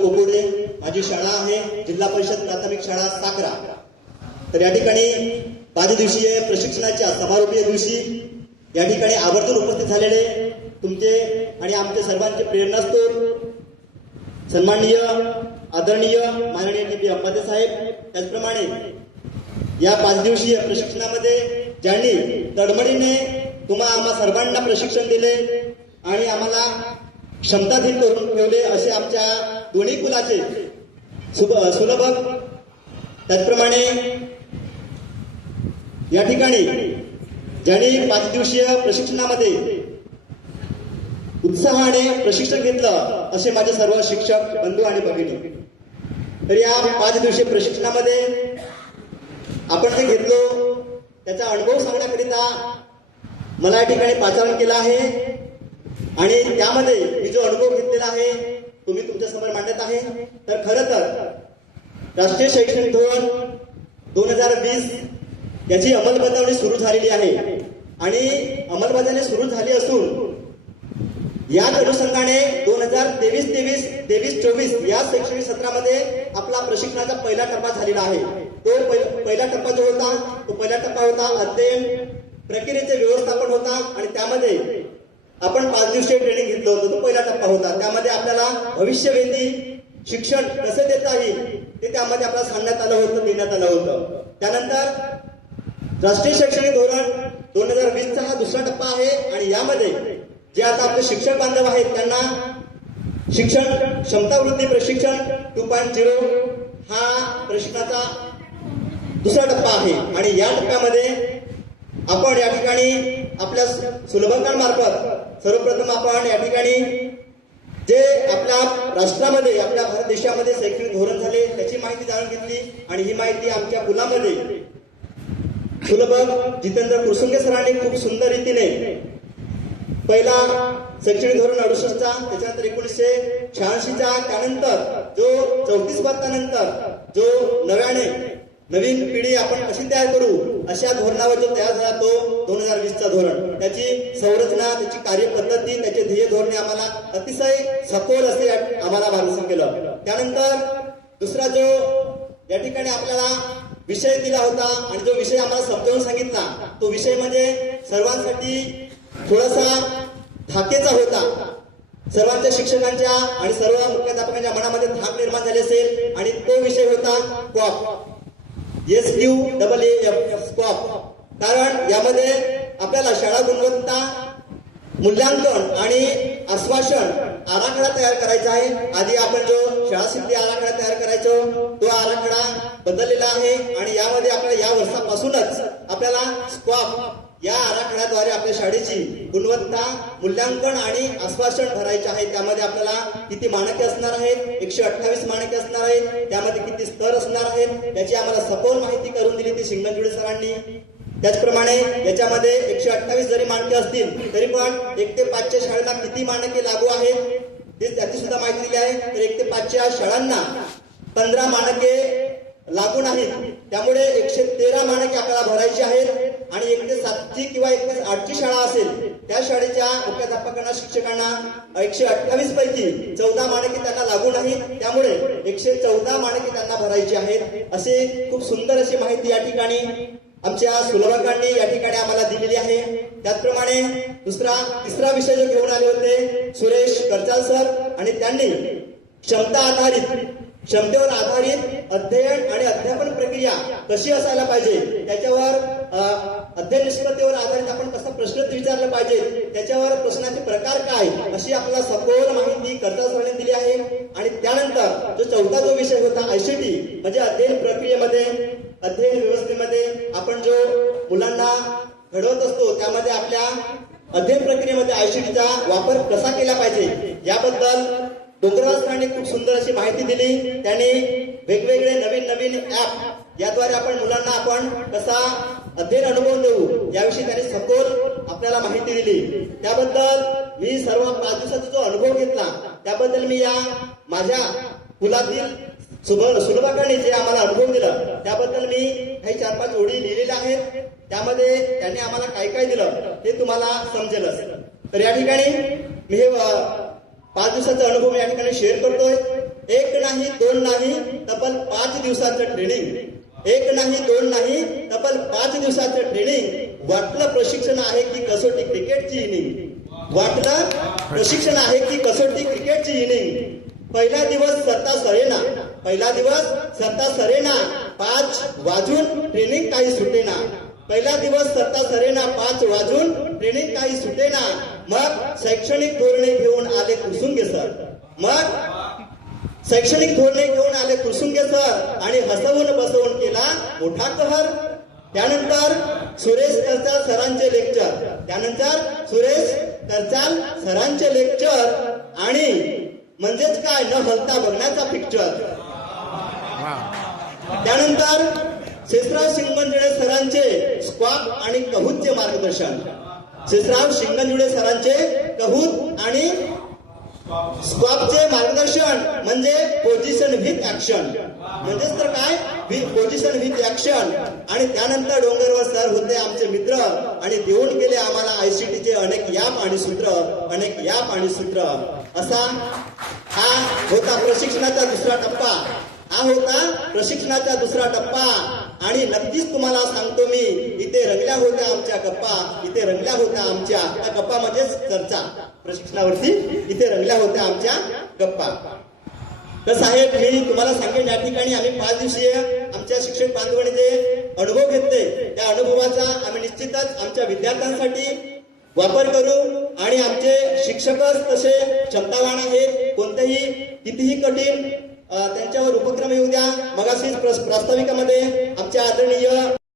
कोकोडे माझी शाळा आहे जिल्हा परिषद प्राथमिक शाळा साकरा. तर या ठिकाणी पाच दिवसीय प्रशिक्षणाच्या समारोपीय दिवशी या ठिकाणी आवर्जून उपस्थित झालेले तुमचे आणि आमचे सर्वांचे प्रेरणास्त्रोत सन्माननीय आदरणीय माननीय टी पी अंबाते साहेब. त्याचप्रमाणे या पाच दिवसीय प्रशिक्षणामध्ये ज्यांनी तडमडीने तुम्हा आम्हा सर्वांना प्रशिक्षण दिले आणि आम्हाला क्षमताधीन करून ठेवले असे आमच्या दोन्ही कुलाचे सुब सुलभक त्याचप्रमाणे या ठिकाणी ज्यांनी पाच दिवसीय प्रशिक्षणामध्ये उत्साहाने प्रशिक्षण घेतलं असे माझे सर्व शिक्षक बंधू आणि भगिनी. तर या पाच दिवसीय प्रशिक्षणामध्ये आपण जे घेतलो त्याचा अनुभव सांगण्याकरिता मला या ठिकाणी पाचारण केलं आहे. आणि त्यामध्ये मी जो अनुभव घेतलेला आहे तुम्ही तुमच्यासमोर मांडत आहे. तर खरं तर राष्ट्रीय शैक्षणिक धोरण दोन हजार वीस याची अंमलबजावणी सुरू झालेली आहे. आणि अंमलबजावणी सुरू झाली असून याच अनुषंगाने दोन हजार तेवीस तेवीस तेवीस चोवीस या शैक्षणिक सत्रामध्ये आपला प्रशिक्षणाचा पहिला टप्पा झालेला आहे. तो पहि- पहिला टप्पा जो होता तो पहिला टप्पा होता अध्ययन प्रक्रियेचे व्यवस्थापन होता आणि त्यामध्ये आपण पाच दिवसीय ट्रेनिंग घेतलं होतं तो पहिला टप्पा होता. त्यामध्ये आपल्याला भविष्यवेधी शिक्षण कसं देता येईल ते त्यामध्ये आपल्याला सांगण्यात आलं होतं देण्यात आलं होतं. त्यानंतर राष्ट्रीय शैक्षणिक धोरण दोन हजार वीसचा हा दुसरा टप्पा आहे आणि यामध्ये जे आता आपले शिक्षक बांधव आहेत त्यांना शिक्षण क्षमतावृद्धी प्रशिक्षण टू पॉईंट झिरो हा प्रशिक्षणाचा दुसरा टप्पा आहे. आणि या टप्प्यामध्ये आपण या ठिकाणी आपल्या सुलभकांमार्फत सर्वप्रथम आपण या ठिकाणी जे आपल्या राष्ट्रामध्ये आपल्या भारत देशामध्ये शैक्षणिक धोरण झाले त्याची माहिती जाणून घेतली आणि ही माहिती आमच्या मुलामध्ये सुलभ जितेंद्र कुरसुंगे सरांनी खूप सुंदर रीतीने पहिला शैक्षणिक धोरण अडुसष्टचा त्याच्यानंतर एकोणीसशे शहाऐंशीचा त्यानंतर जो चौतीस बत्तानंतर जो नव्याने नवीन पिढी आपण कशी तयार करू? अशा धोरणावर जो तयार झाला तो दोन हजार वीसचा धोरण. त्याची संरचना त्याची कार्यपद्धती त्याचे ध्येय धोरणे आम्हाला अतिशय सखोल असे आम्हाला मार्गदर्शन केलं. त्यानंतर दुसरा जो या ठिकाणी आपल्याला विषय दिला होता आणि जो विषय आम्हाला समजावून सांगितला तो विषय म्हणजे सर्वांसाठी थोडासा थाकेचा होता. सर्वांच्या शिक्षकांच्या आणि सर्व मुख्याध्यापकांच्या मनामध्ये धाक निर्माण झाली असेल आणि तो विषय होता COP. S Q double A F scope कारण यामध्ये आपल्याला शाळा गुणवत्ता मूल्यांकन आणि आश्वासन आराखडा तयार करायचा आहे. आधी आपण जो शाळा सिद्धी आराखडा तयार करायचो तो आराखडा बदललेला आहे. आणि यामध्ये आपल्याला या वर्षापासूनच आपल्याला स्कॉप या आराखड्याद्वारे आपल्या शाळेची गुणवत्ता मूल्यांकन आणि आश्वासन भरायचे आहे. त्यामध्ये आपल्याला किती मानके असणार आहेत? एकशे अठ्ठावीस मानके असणार आहेत. त्यामध्ये किती स्तर असणार आहेत? याची आम्हाला सखोल माहिती करून दिली ती सिंगनजुडे सरांनी. त्याचप्रमाणे याच्यामध्ये एकशे अठ्ठावीस जरी मानके असतील तरी पण एक ते पाचच्या शाळेला किती मानके लागू आहेत? ते त्याची सुद्धा माहिती दिली आहे. तर एक ते पाचच्या शाळांना पंधरा मानके लागू नाहीत त्यामुळे एकशे तेरा मानके आपल्याला भरायची आहेत. आणि एक ते सातची किंवा एक ते आठची शाळा असेल त्या शाळेच्या मुख्याध्यापकांना शिक्षकांना एकशे अठ्ठावीस पैकी चौदा माणके त्यांना लागू नाहीत. त्यामुळे एकशे चौदा माणके त्यांना भरायची आहेत. असे खूप सुंदर अशी माहिती या ठिकाणी आमच्या सुलभकांनी या ठिकाणी आम्हाला दिलेली आहे. त्याचप्रमाणे दुसरा तिसरा विषय जो घेऊन आले होते सुरेश करचाल सर आणि त्यांनी क्षमता आधारित क्षमतेवर आधारित अध्ययन आणि अध्यापन प्रक्रिया कशी असायला पाहिजे त्याच्यावर अ, अध्ययन आधारित आपण कसा प्रश्न विचारले पाहिजे त्याच्यावर प्रश्नाचे प्रकार काय अशी आपल्याला सखोल माहिती करता सरने दिली आहे. आणि त्यानंतर जो चौथा जो विषय होता आयसीटी म्हणजे अध्ययन प्रक्रियेमध्ये अध्ययन व्यवस्थेमध्ये आपण जो मुलांना घडवत असतो त्यामध्ये आपल्या अध्ययन प्रक्रियेमध्ये आयसीटीचा वापर कसा केला पाहिजे याबद्दल डोंगरराज सरांनी खूप सुंदर अशी माहिती दिली. त्यांनी वेगवेगळे नवीन नवीन ऍप याद्वारे आपण मुलांना आपण कसा अध्ययन अनुभव देऊ याविषयी त्यांनी सखोल आपल्याला माहिती दिली. त्याबद्दल मी सर्व पाच दिवसाचा जो अनुभव घेतला त्याबद्दल मी या माझ्या कुलातील सुलभाकडे जे आम्हाला अनुभव दिला त्याबद्दल मी काही चार पाच ओळी लिहिलेल्या आहेत. त्यामध्ये त्यांनी आम्हाला काय काय दिलं ते तुम्हाला समजेलच. तर या ठिकाणी मी हे पाच दिवसाचा अनुभव या ठिकाणी शेअर करतोय. एक नाही दोन नाही तब्बल पाच दिवसाचं ट्रेनिंग एक नाही दोन नाही तब्बल पाच दिवसाचं ट्रेनिंग वाटलं प्रशिक्षण आहे की कसोटी क्रिकेटची इनिंग वाटलं प्रशिक्षण आहे की कसोटी क्रिकेटची इनिंग पहिला दिवस सत्ता सरेना. पहिला दिवस सत्ता सरेना. पाच वाजून ट्रेनिंग काही सुटेना. पहिला दिवस सत्ता सरेना पाच वाजून ट्रेनिंग काही सुटेना. मग शैक्षणिक धोरणे घेऊन आले कुसुंगे सर. मग शैक्षणिक धोरणे घेऊन आले कुसुंगे सर आणि हसवून बसवून केला मोठा कहर त्यानंतर सुरेश करचाल सरांचे लेक्चर त्यानंतर सुरेश करचाल सरांचे लेक्चर आणि म्हणजेच काय न हलता बघण्याचा पिक्चर त्यानंतर शेषराव शिंगणजुळे सरांचे स्क्वॉप आणि कहूतचे मार्गदर्शन. शेषराव शिंगणजुळे सरांचे कहूत आणि स्कॉपचे मार्गदर्शन म्हणजे पोझिशन विथ ऍक्शन म्हणजेच तर काय? पोझिशन विथ ऍक्शन आणि त्यानंतर डोंगरवर सर होते आमचे मित्र आणि देऊन गेले आम्हाला आयसीटीचे अनेक याप आणि सूत्र अनेक याप आणि सूत्र. असा हा होता प्रशिक्षणाचा दुसरा टप्पा. हा होता प्रशिक्षणाचा दुसरा टप्पा. आणि नक्कीच तुम्हाला सांगतो मी इथे रंगल्या होत्या आमच्या गप्पा इथे रंगल्या होत्या आमच्या त्या गप्पा म्हणजेच चर्चा. प्रशिक्षणावरती इथे रंगल्या होत्या आमच्या गप्पा. तर साहेब मी तुम्हाला सांगेन या ठिकाणी आम्ही पाच दिवसीय आमच्या शिक्षक बांधवणीचे अनुभव घेतले त्या अनुभवाचा आम्ही निश्चितच आमच्या विद्यार्थ्यांसाठी वापर करू आणि आमचे शिक्षकच तसे क्षमतावान आहेत कोणतेही कितीही कठीण त्यांच्यावर उपक्रम येऊ द्या. मगाशीच प्रस्ताविकामध्ये आमच्या आदरणीय